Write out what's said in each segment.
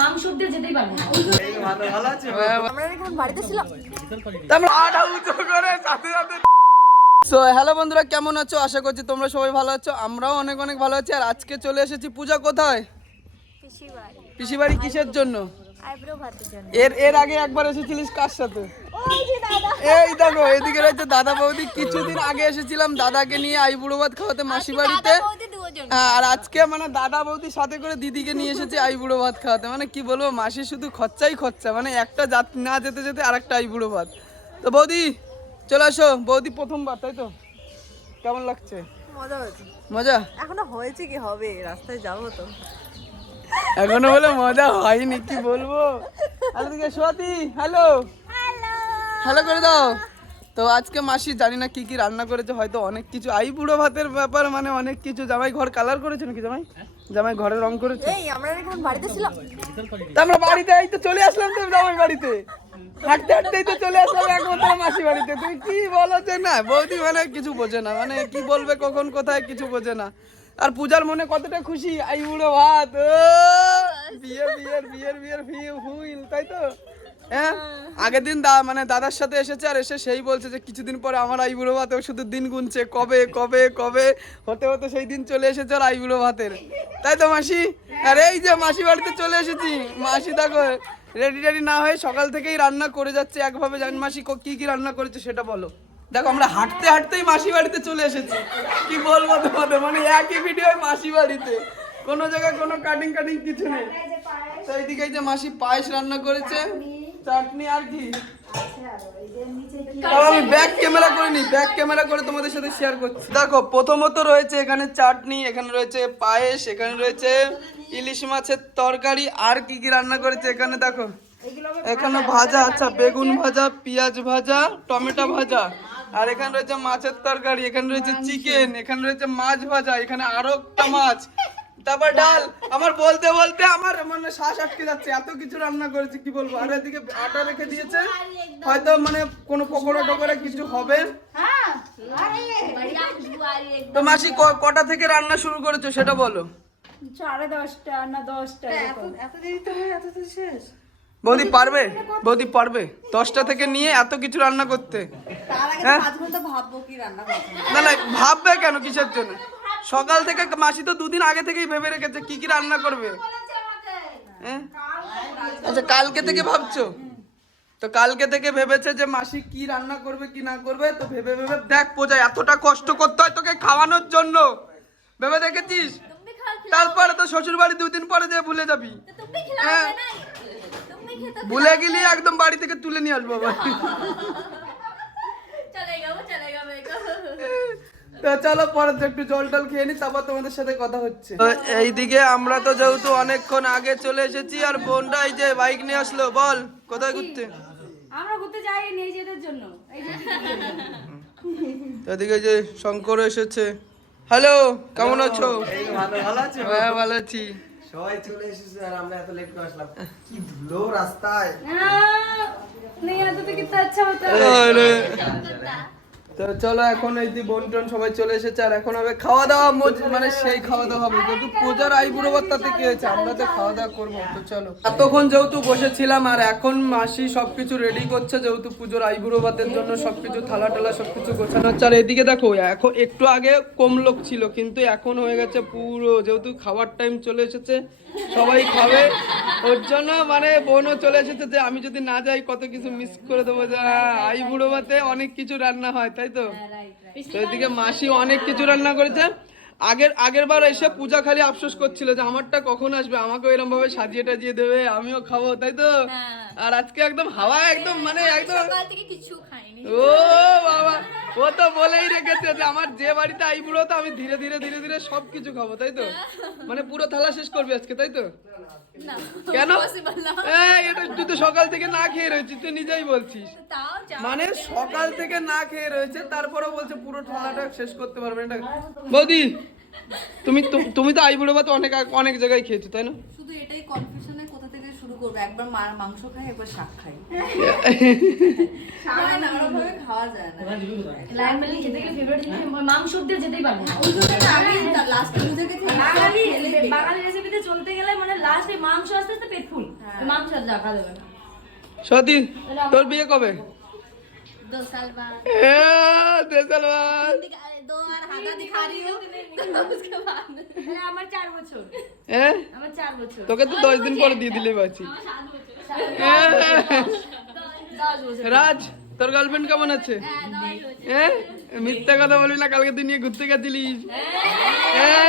মাংস দিয়ে যেতেই পারব আমরা এখন বাড়িতে ছিলাম সো হ্যালো বন্ধুরা কেমন আছো? আশা করছি তোমরা সবাই ভালো আছো। আমরাও অনেক অনেক ভালো আছি। আর আজকে চলে এসেছি পূজা কোথায়? পিসির বাড়ি পিসি বাড়ি কিসের জন্য। এর এর আগে একবার এসেছিলিস কার সাথে? ওই যে দাদা। এই দেখো এদিকে রয়েছে দাদা বৌদি। কিছুদিন আগে এসেছিলাম দাদাকে নিয়ে আই বুড়ো ভাত খাওয়াতে মাসি বাড়িতে। বৌদি আর আজকে মানে দাদা বৌদির সাথে করে দিদিকে নিয়ে এসেছে আই বুড়ো ভাত খাওয়াতে। মানে কি বলব মাসি শুধু খরচাই খরচা। মানে একটা যাত না যেতে যেতে আরেকটা আই বুড়ো ভাত। তো বৌদি চলে আসো। বৌদি প্রথমবার তাই তো? কেমন লাগছে? মজা হয়েছে। মজা? এখনও হয়েছে কি? হবে রাস্তায় যাব তো। এখনও বলে মজা হয়নি কি বলব? হ্যালো দিকে সোয়াতি হ্যালো হ্যালো করে দাও। তো আজকে মাসি জানি না কি কি রান্না করেছে হয়তো অনেক কিছু। আই বুড়ো ভাতের ব্যাপার মানে অনেক কিছু। জামাই ঘর কালার করেছে নাকি জামাই? জামাই ঘরে রং করেছে। আমরা বাড়িতে এই তো চলে আসলাম তো জামাই বাড়িতে। হাঁটতে হাঁটতেই তো চলে আসলাম একমাত্র মাসি বাড়িতে। তুমি কি বলো যে না বৌদি মানে কিছু বোঝে না। মানে কি বলবে কখন কোথায় কিছু বোঝে না। আর পূজার মনে কতটা খুশি আই বুড়ো ভাত ও। বিয়ে বিয়ের বিয়ের বিয়ের ভিউ হুইল তাই তো? হ্যাঁ? আগের দিন দা মানে দাদার সাথে এসেছে আর এসে সেই বলছে যে কিছুদিন পরে আমার আই বুড়ো ভাত শুধু দিন গুনছে। কবে কবে কবে? হতে হতে সেই দিন চলে এসেছে আর আই বুড়ো ভাতের। তাই তো মাসি? আর এই যে মাসি বাড়িতে চলে এসেছি। মাসি দেখো রেডি রেডি না হয়ে সকাল থেকেই রান্না করে যাচ্ছে একভাবে। জান মাসি ক- কি কি রান্না করেছে সেটা বলো। দেখো আমরা হাঁটতে হাঁটতেই মাসি বাড়িতে চলে এসেছি। কি বলব তোমাদের? মানে একই ভিডিও মাসি বাড়িতে। কোনো জায়গায় কোনো কাটিং কাটিং কিছু নেই। তো এইদিকে যে মাসি পায়েস রান্না করেছে। চাটনি আর কি তাও আমি ব্যাক ক্যামেরা করিনি ব্যাক ক্যামেরা করে তোমাদের সাথে শেয়ার করছি। দেখো প্রথমত রয়েছে এখানে চাটনি এখানে রয়েছে পায়েস এখানে রয়েছে ইলিশ মাছের তরকারি আর কি কি রান্না করেছে এখানে দেখো। এখানে ভাজা আচ্ছা বেগুন ভাজা পেঁয়াজ ভাজা টমেটো ভাজা। আর এখানে রয়েছে মাছের তরকারি এখানে রয়েছে চিকেন এখানে রয়েছে মাছ ভাজা এখানে আরও একটা মাছ। তারপর ডাল আমার বলতে বলতে আমার মানে শ্বাস আটকে যাচ্ছে এত কিছু রান্না করেছি কি বলব? আর এদিকে আটা রেখে দিয়েছে। হয়তো মানে কোনো পকোড়া টকোড়া কিছু হবে। তো মাসি ক- কটা থেকে রান্না শুরু করেছ সেটা বলো। সাড়ে দশটা না দশটা এত দেরি তো এত তো শেষ। বৌদি পারবে? বৌদি পারবে? দশটা থেকে নিয়ে এত কিছু রান্না করতে। হ্যাঁ? রান্না করতে। না না ভাববে কেন কিসের জন্য? সকাল থেকে মাসি তো দুদিন আগে থেকেই ভেবে রেখেছে, কি কি রান্না করবে? হ্যাঁ? আচ্ছা কালকে থেকে ভাবছ? তো কালকে থেকে ভেবেছে যে মাসি কি রান্না করবে, কি না করবে, তো ভেবে ভেবে দেখ পূজা এতটা কষ্ট করতে হয় তোকে খাওয়ানোর জন্য। ভেবে দেখেছিস? তারপরে তো শ্বশুর বাড়ি দুদিন পরে যে ভুলে যাবি। হ্যাঁ? ভুলে গেলি, একদম বাড়ি থেকে তুলে নিয়ে আসব আবার। তো চলো পরে তো একটু জল টল খেয়ে নি তারপর তোমাদের সাথে কথা হচ্ছে এইদিকে আমরা তো যেহেতু অনেকক্ষণ আগে চলে এসেছি আর বোনটা এই যে বাইক নিয়ে আসলো বল কোথায় ঘুরতে আমরা ঘুরতে যাই নিজেদের জন্য এই যে তো এদিকে যে শঙ্কর এসেছে হ্যালো কেমন আছো ভালো ভালো আছে হ্যাঁ ভালো আছি সবাই চলে এসেছে আর আমরা এত লেট করে আসলাম কি ধুলো রাস্তায় हाँ, नहीं आता तो कितना अच्छा होता আরে। তো চলো এখন এই যে বোন টোন সবাই চলে এসেছে, আর এখন হবে খাওয়া দাওয়া মানে সেই খাওয়া দাওয়া হবে। কিন্তু পূজার আইবুড়ো তাতে কি হয়েছে? আমরা তো খাওয়া দাওয়া করব, তো চলো। এতক্ষণ যেহেতু বসেছিলাম, আর এখন মাসি সবকিছু রেডি করছে, যেহেতু পুজোর আইবুড়ো ভাতের জন্য সবকিছু থালা টালা সবকিছু গোছানো হচ্ছে। আর এদিকে দেখো এখন একটু আগে কম লোক ছিল, কিন্তু এখন হয়ে গেছে পুরো, যেহেতু খাওয়ার টাইম চলে এসেছে, সবাই খাবে। ওর জন্য মানে বোনও চলে এসেছে যে আমি যদি না যাই কত কিছু মিস করে দেবো যে। হ্যাঁ, আই বুড়ো ভাতে অনেক কিছু রান্না হয় তাই তো? তো এদিকে মাসি অনেক কিছু রান্না করেছে। আগের আগের বার এসে পূজা খালি আফসোস করছিল যে আমারটা কখন আসবে? আমাকে এরকম ভাবে সাজিয়ে টাজিয়ে দেবে আমিও খাব তাই তো? আর আজকে একদম হাওয়া একদম মানে একদম ও বাবা। ও তো বলেই রেখেছে যে আমার যে বাড়িতে আইবুড়ো তো আমি ধীরে ধীরে ধীরে ধীরে সব কিছু খাব তাই তো? মানে পুরো থালা শেষ করবি আজকে তাই তো? কেন? তুই তো সকাল থেকে না খেয়ে রয়েছিস তুই নিজেই বলছিস। মানে সকাল থেকে না খেয়ে রয়েছে তারপরেও বলছে পুরো ঠান্ডাটা শেষ করতে পারবে না। বৌদি তুমি তুম- তুমি তো আইবুড়ো ভাত অনেক অনেক জায়গায় খেয়েছো তাই না? শুধু এটাই কনফিউশনে করব একবার মার মাংস খাই একবার শাক খাই। হ্যাঁ। মাংস বাঙালি রেসিপিতে চলতে গেলে মানে মাংস হ্যাঁ। মাংস সতী তোর বিয়ে কবে? দশ সাল বাদ হ্যাঁ, দশ সাল বাদ दो और हाथा दिखा रही हूँ उसके बाद তাহলে আমার চার বছর এ, আমার চার বছর তোকে তো দশ দিন পরে দিয়ে দিলে পাচ্ছি দশ বছর রাজ তোর গার্লফ্রেন্ড কেমন আছে এ মিথ্যা কথা বলবি না কালকে তুই নিয়ে ঘুরতে গেছিলিস এই, তাই নাকি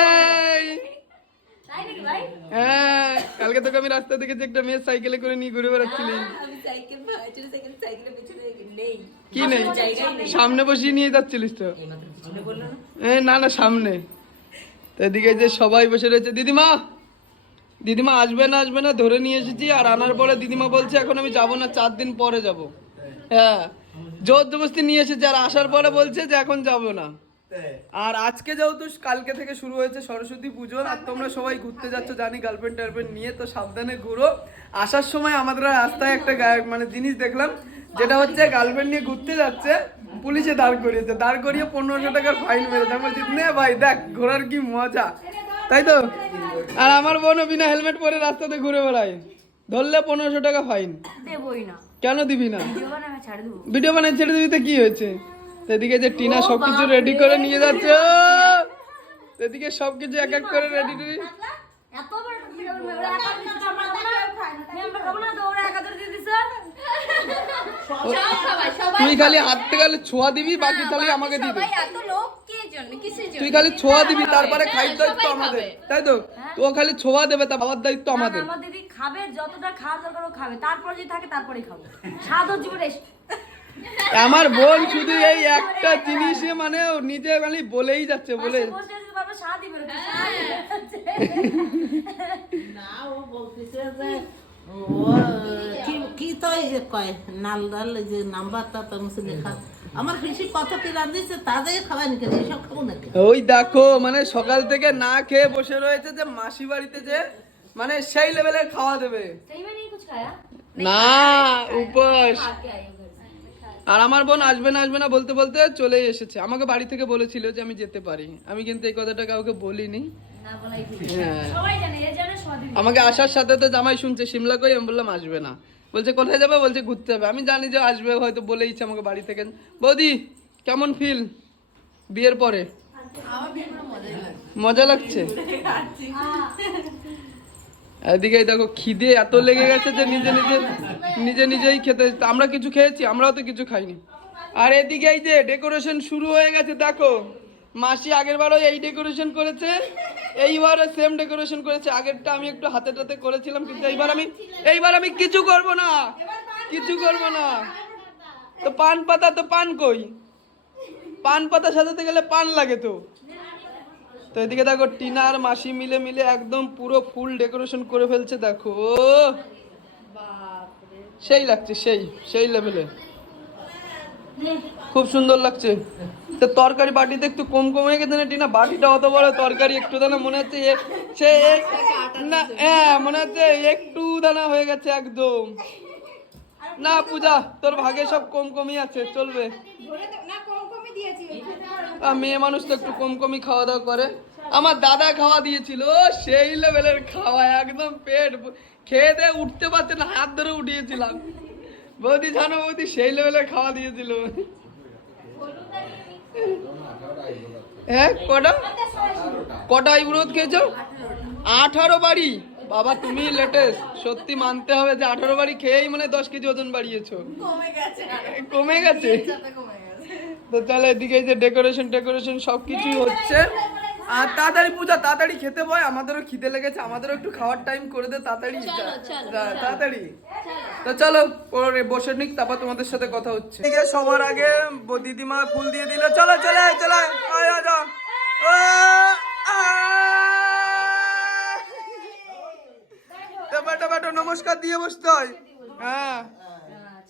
ভাই হ্যাঁ কালকে তোকে আমি রাস্তা দেখেছি একটা মেয়ে সাইকেলে করে নিয়ে ঘুরে বেড়াচ্ছিলি। কি নেই? সামনে বসিয়ে নিয়ে যাচ্ছিলিস তো। এ না না সামনে। এদিকে যে সবাই বসে রয়েছে দিদিমা! দিদিমা আসবে না আসবে না ধরে নিয়ে এসেছি আর আনার পরে দিদিমা বলছে এখন আমি যাব না চার দিন পরে যাব। হ্যাঁ জোর জবস্তি নিয়ে এসেছি আর আসার পরে বলছে যে এখন যাব না। আর আজকে যেহেতু কালকে থেকে শুরু হয়েছে সরস্বতী পুজো আর তোমরা সবাই ঘুরতে যাচ্ছ জানি গার্লফ্রেন্ড টার্লফ্রেন্ড নিয়ে তো সাবধানে ঘুরো। আসার সময় আমাদের রাস্তায় একটা মানে জিনিস দেখলাম যেটা হচ্ছে গার্লফ্রেন্ড নিয়ে ঘুরতে যাচ্ছে পুলিশে দাঁড় করিয়েছে। দাঁড় করিয়ে পনেরোশো টাকার ফাইন মেরেছে। আমার বলছি নে ভাই দেখ ঘোরার কি মজা। তাই তো? আর আমার বোনও বিনা হেলমেট পরে রাস্তাতে ঘুরে বেড়ায়। ধরলে পনেরোশো টাকা ফাইন দেবই না। কেন দিবি না? ভিডিও বানায় আমি ছাড়ে দেবো। ভিডিও বানাই ছেড়ে দিবি তো কি হয়েছে? এদিকে যে টিনা সবকিছু রেডি করে নিয়ে যাচ্ছে এদিকে সবকিছু এক এক করে রেডি দিছে। তুই খালি হাঁটতে গেলে ছোঁয়া দিবি বাকি তাহলে আমাকে দিবি সবাই এত লোক কে জন্য? কিসের জন্য? তুই খালি ছোঁয়া দিবি তারপরে খাইর দায়িত্ব আমাদের তাই তো? তো ও খালি ছোঁয়া দেবে তা বাবার দায়িত্ব আমাদের। খাবে যতটা খাওয়া দরকার খাবে তারপর যদি থাকে তারপরেই খাব। স্বাদ জীবনে আমার বোন শুধু এই একটা জিনিসে মানে নিজে মানে বলেই যাচ্ছে বলে। কি কয় যে লেখা আমার তাদের ওই দেখো মানে সকাল থেকে না খেয়ে বসে রয়েছে যে মাসি বাড়িতে যে মানে সেই লেভেলের খাওয়া দেবে। না উপোস। আর আমার বোন আসবে না আসবে না বলতে বলতে চলেই এসেছে। আমাকে বাড়ি থেকে বলেছিল যে আমি যেতে পারি। আমি কিন্তু এই কথাটা কাউকে বলিনি। হ্যাঁ। সবাই জানে এ জানে সবাই আমাকে আসার সাথে তো জামাই শুনছে সিমলা কই? আমি বললাম আসবে না। বলছে কোথায় যাবে? বলছে ঘুরতে হবে আমি জানি যে আসবে হয়তো বলে বলেইছে আমাকে বাড়ি থেকে। বৌদি কেমন ফিল বিয়ের পরে? মজা লাগছে? এদিকে দেখো খিদে এত লেগে গেছে যে নিজে নিজে নিজে নিজেই খেতে আমরা কিছু খেয়েছি, আমরাও তো কিছু খাইনি। আর এদিকে এই যে ডেকোরেশন শুরু হয়ে গেছে, দেখো। মাসি আগের বারও এই ডেকোরেশন করেছে, এইবারও সেম ডেকোরেশন করেছে। আগেরটা আমি একটু হাতে টাতে করেছিলাম, কিন্তু এইবার আমি এইবার আমি কিছু করব না। কিছু করব না। তো পান পাতা, তো পান কই? পান পাতা সাজাতে গেলে পান লাগে তো। তো এদিকে দেখো টিনা আর মাসি মিলে মিলে একদম পুরো ফুল ডেকোরেশন করে ফেলছে দেখো। সেই লাগছে সেই সেই লেভেলে খুব সুন্দর লাগছে। তো তরকারি বাটিতে একটু কম কম গেছে না টিনা? বাটিটা অত বড় তরকারি একটু দানা মনে হচ্ছে সে না হ্যাঁ মনে হচ্ছে একটু দানা হয়ে গেছে একদম। না পূজা তোর ভাগে সব কম কমই আছে চলবে। আহ, মেয়ে মানুষ তো একটু কম কমই খাওয়া দাওয়া করে। আমার দাদা খাওয়া দিয়েছিল সেই লেভেলের খাওয়া একদম পেট খেয়ে দিয়ে উঠতে পারছে না হাত ধরে উঠিয়েছিলাম। বৌদি জানো বৌদি সেই লেভেলের খাওয়া দিয়েছিল। হ্যাঁ কটা? কটা আইব্রোদ খেয়েছো? আঠারো বাড়ি। বাবা তুমি লেটেস্ট সত্যি মানতে হবে যে আঠারো বাড়ি খেয়েই মানে দশ কেজি ওজন বাড়িয়েছো। কমে গেছে। কমে গেছে। তো তাহলে এদিকে যে ডেকোরেশন টেকোরেশন সব কিছুই হচ্ছে। আর তাড়াতাড়ি পূজা তাড়াতাড়ি খেতে বয় আমাদেরও খিদে লেগেছে আমাদেরও একটু খাওয়ার টাইম করে দে তাড়াতাড়ি। তাড়াতাড়ি। তো চলো পরে বসে নিক তারপর তোমাদের সাথে কথা হচ্ছে। এদিকে সবার আগে দিদিমা ফুল দিয়ে দিল। চলো চলে আয়, চলে আয়, আয়, নমস্কার দিয়ে বসতে হয়। হ্যাঁ।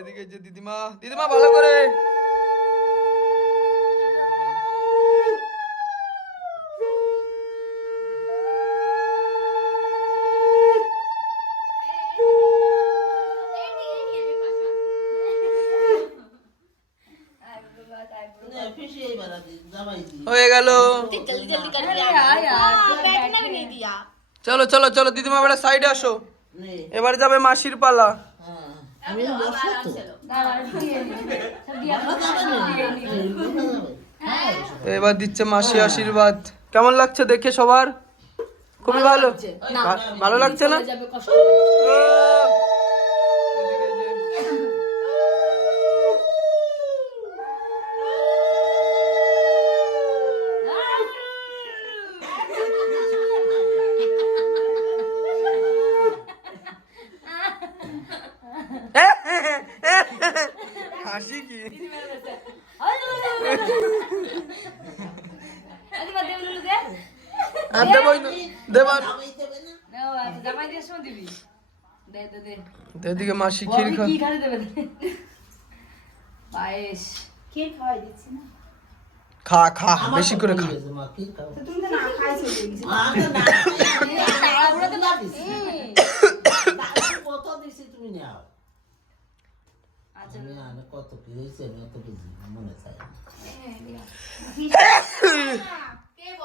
এদিকে যে দিদিমা দিদিমা ভালো করে। হয়ে গেল। চলো চলো চলো দিদিমা এবারে সাইডে আসো। এবার যাবে মাসির পালা। আমি বসা হ্যাঁ। তো এবার দিচ্ছে মাসি আশীর্বাদ। কেমন লাগছে দেখে সবার? খুবই ভালো ভালো। লাগছে। না ও! এদিকে যে- হাসি কি আরে বাদ দে, বলুন দে। আর দেবই না দেবা জামাই দেবে না নাও, আচ্ছা, জামাই দিয়ে সময় দিবি। দে, দে, দে। এদিকে মাসি ক্ষীর খা। পায়েস খা খা বেশি করে খা না না না কত আচ্ছা, আর কত কি হয়েছে আমি অত বুঝি মনে চাই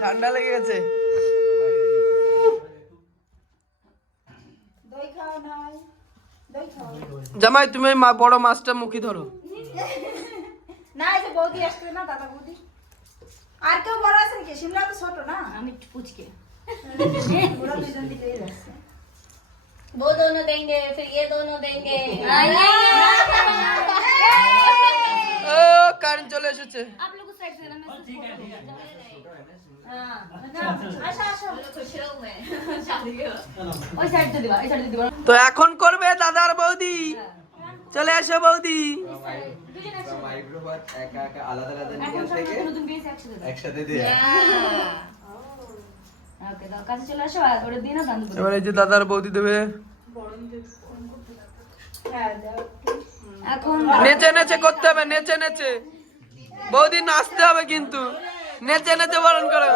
ঠান্ডা লেগে গেছে দই খাও নাই দই খাও জামাই তুমি ওই মা- বড় মাছটা মুখি ধরো না এই যে বৌদি আসছে না দাদা বৌদি আর কেউ বড় আছে নাকি সিমলা তো ছোট না আমি একটু পুচকে। ওরা দুজন দিকেই যাচ্ছে वो दोनों देंगे फिर ये दोनों देंगे আয়, আয়, ও কারেন্ট চলে এসেছে आप लोग उस साइड से ना मैं ठीक है ठीक है हाँ আসো আসো खुश रहूं मैं शादी के बाद ওই সাইড দিয়ে দিবা এই সাইড দিয়ে দিবা তো এখন করবে দাদার বৌদি চলে আসো বৌদি মাইক্রোফোন একা একা আলাদা আলাদা এখন নিয়ে সব থেকে নতুন নতুন পেয়েছে একসাথে দাও একসাথে দিয়ে ওকে দাও কাছে চলে আসো আর ওটা দিয়ে না দান এবার এই যে দাদার বৌদি দেবে হ্যাঁ দাও এখন নেচে নেচে করতে হবে নেচে নেচে বৌদি আসতে হবে কিন্তু। নেচে নেচে বরণ করো।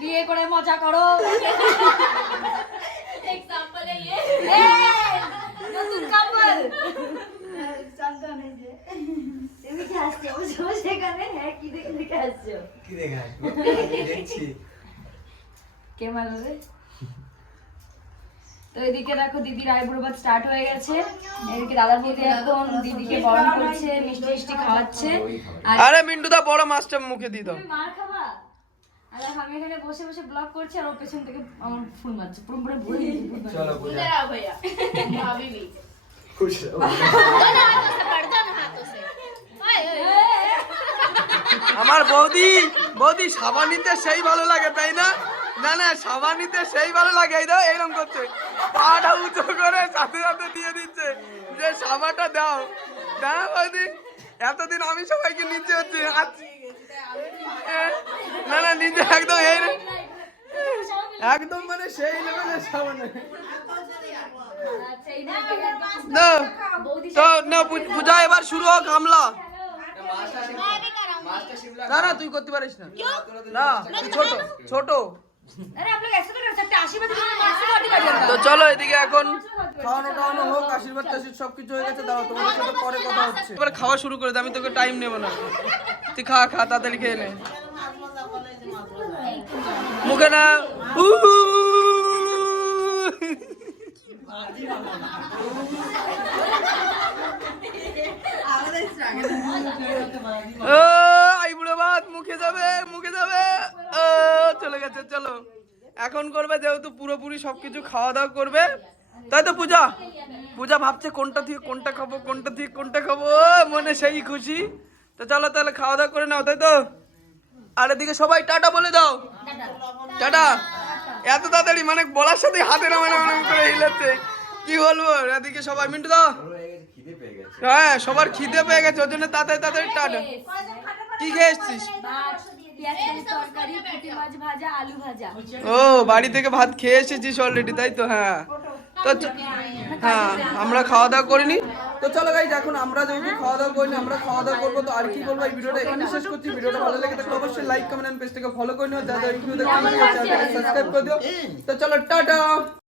বিয়ে করে মজা করো एग्जांपल है ये এই, নতুন কাপল চন্দন এই যে তুমি কি আসছো বসে বসে এখানে হ্যাঁ কি দেখে দেখে আসছো কি দেখা দেখছি কে মারলো রে তো এদিকে দেখো দিদির আইবুড়ো স্টার্ট হয়ে গেছে এদিকে দাদা বৌদি এখন দিদিকে বরণ করছে মিষ্টি মিষ্টি খাওয়াচ্ছে আর আরে মিন্টুদা বড় মাছটা মুখে দিয়ে দাও তুমি মার খাবা আর দেখো আমি এখানে বসে বসে ব্লগ করছি আর ওর পেছন থেকে আমার ফুল মারছে পুরো পুরো ভরে দিয়েছে ফুল মারছে। চলো পূজা इधर आओ भैया भाभी भी খুশ दोनों हाथों से पड़ जाओ ना हाथों से हाय हाय আমার বৌদি বৌদি সাবানিতে সেই ভালো লাগে তাই না না না সাবানিতে সেই ভালো লাগে এই দাও এইরকম করছে পাটা উঁচু করে সাথে সাথে দিয়ে দিচ্ছে যে সাবাটা দাও দাও বৌদি এতদিন আমি সবাইকে নিচে হচ্ছে আচ্ছা। না না নিজে একদম এই রে- একদম মানে সেই লেভেলের দিকে না। তো না পূজা এবার শুরু হোক হামলা না না তুই করতে পারিস না। না ছোট ছোট। তো চলো এদিকে এখন। হোক আশীর্বাদ হয়ে গেছে সাথে পরে কথা হচ্ছে। খাওয়া শুরু করে দে আমি তোকে টাইম নেব না। তুই খা খা তাড়াতাড়ি খেয়ে নে। মুখে না সবকিছু খাওয়া দাওয়া করবে? তাই তো পূজা? পূজা ভাবছে কোনটা থেকে কোনটা খাব, কোনটা থেকে কোনটা খাব? মনে সেই খুশি। তো চলো তাহলে খাওয়া দাওয়া করে নাও, তাই তো? আর এদিকে সবাই টাটা বলে দাও। টাটা। এত তাড়াতাড়ি মানে বলার সাথে হাতে নামে নামে করে হিলাচ্ছে। কি বলব? এদিকে সবাই, মিন্টু দাও। হ্যাঁ সবার খিদে পেয়ে গেছে ওই জন্য তাড়াতাড়ি তাড়াতাড়ি টাটা। কি খেয়ে এসছিস? তরকারি মাছ ভাজা আলু ভাজা। ও বাড়ি থেকে ভাত খেয়ে এসেছিস অলরেডি তাই তো? হ্যাঁ। তো হ্যাঁ আমরা খাওয়া দাওয়া করিনি। তো চলো গাইজ এখন আমরা যেহেতু খাওয়া দাওয়া করিনি আমরা খাওয়া দাওয়া করব। তো আর কি বলব এই ভিডিওটা এখানে শেষ করছি। ভিডিওটা ভালো লেগে থাকলে অবশ্যই লাইক কমেন্ট পেজটাকে ফলো করে নিও। যাদের ভিডিও দেখতে সাবস্ক্রাইব করে দিও। তো চলো টাটা!